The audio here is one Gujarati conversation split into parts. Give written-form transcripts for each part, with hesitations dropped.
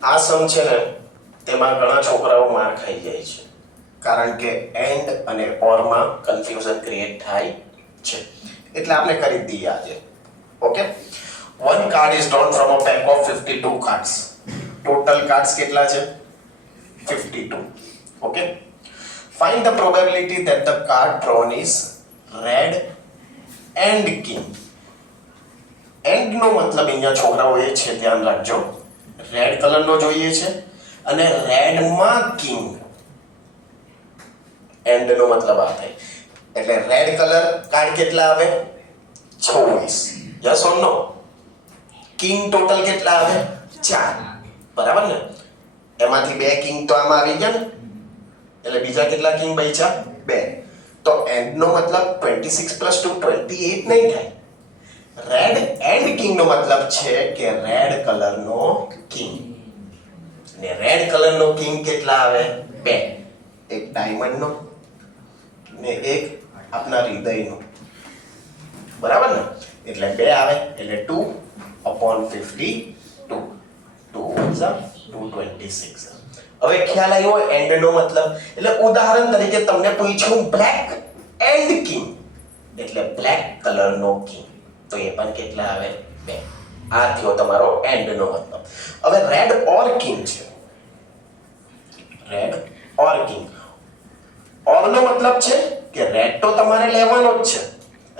આ સમ છે ને તેમાં ઘણા છોકરાઓ માર ખાઈ જાય છે કારણ કે એન્ડ અને ઓર માં કન્ફ્યુઝન ક્રિએટ થાય છે એટલે આપણે કરી દઈએ આજે okay one card is drawn from a pack of 52 cards total cards કેટલા છે 52 okay find the probability that the card drawn is red and king and નો મતલબ અહીંયા છોકરાઓ એ છે ધ્યાન રાખજો રેડ કલર નો જોઈએ છે અને રેડ માં કિંગ એન્ડ નો મતલબ આ થાય એટલે રેડ કલર કાર્ડ કેટલા આવે 26 yes or no king total કેટલા આવે 4 બરાબર ને એમાંથી બે કિંગ તો આમાં આવી ગયા ને એટલે બીજા કેટલા કિંગ બચ્યા બે તો એન્ડ નો મતલબ 26 + 2 28 નહીં થાય રેડ એન્ડ કિંગ નો મતલબ છે કે રેડ કલર નો કિંગ ને રેડ કલર નો કિંગ કેટલા આવે બે એક ડાયમંડ નો ને એક આપના હૃદય નો બરાબર ને એટલે બે આવે એટલે 2/52 2 1 226 હવે ખ્યાલ આવ્યો એન્ડ નો મતલબ એટલે ઉદાહરણ તરીકે તમને પૂછ્યું બ્લેક એન્ડ કિંગ એટલે બ્લેક કલર નો કિંગ તો એ પણ કેટલા આવે બે આ થયો તમારો એન્ડ નો મતલબ હવે રેડ ઓર કિંગ છે રેડ ઓર કિંગ ઓર નો મતલબ છે કે રેડ તો તમારે લેવાનો જ છે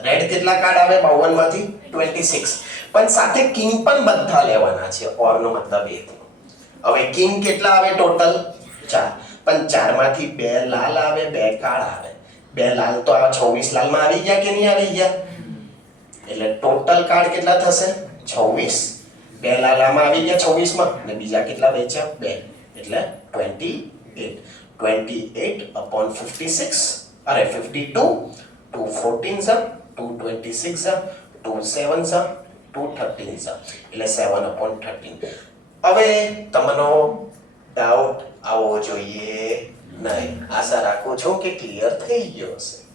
રેડ કેટલા કાર્ડ આવે 52 માંથી 26 પણ સાથે કિંગ પણ બધા લેવાના છે ઓર નો મતલબ એ થયો હવે કિંગ કેટલા આવે ટોટલ 4 પણ 4 માંથી બે લાલ આવે બે કાળા આવે બે લાલ તો આ 26 લાલ માં આવી ગયા કે નહીં આવી ગયા એટલે ટોટલ કાર્ડ કેટલા થશે 26 બે લાલામાં આવી ગયા 26 માં અને બીજા કેટલા બચ્યા બે એટલે 28/56 અરે 52 214 છે 226 છે 27 છે 213 છે એટલે 7/13 હવે તમને ડાઉટ આવવો જોઈએ નહીં આશા રાખું છું કે ક્લિયર થઈ ગયો હશે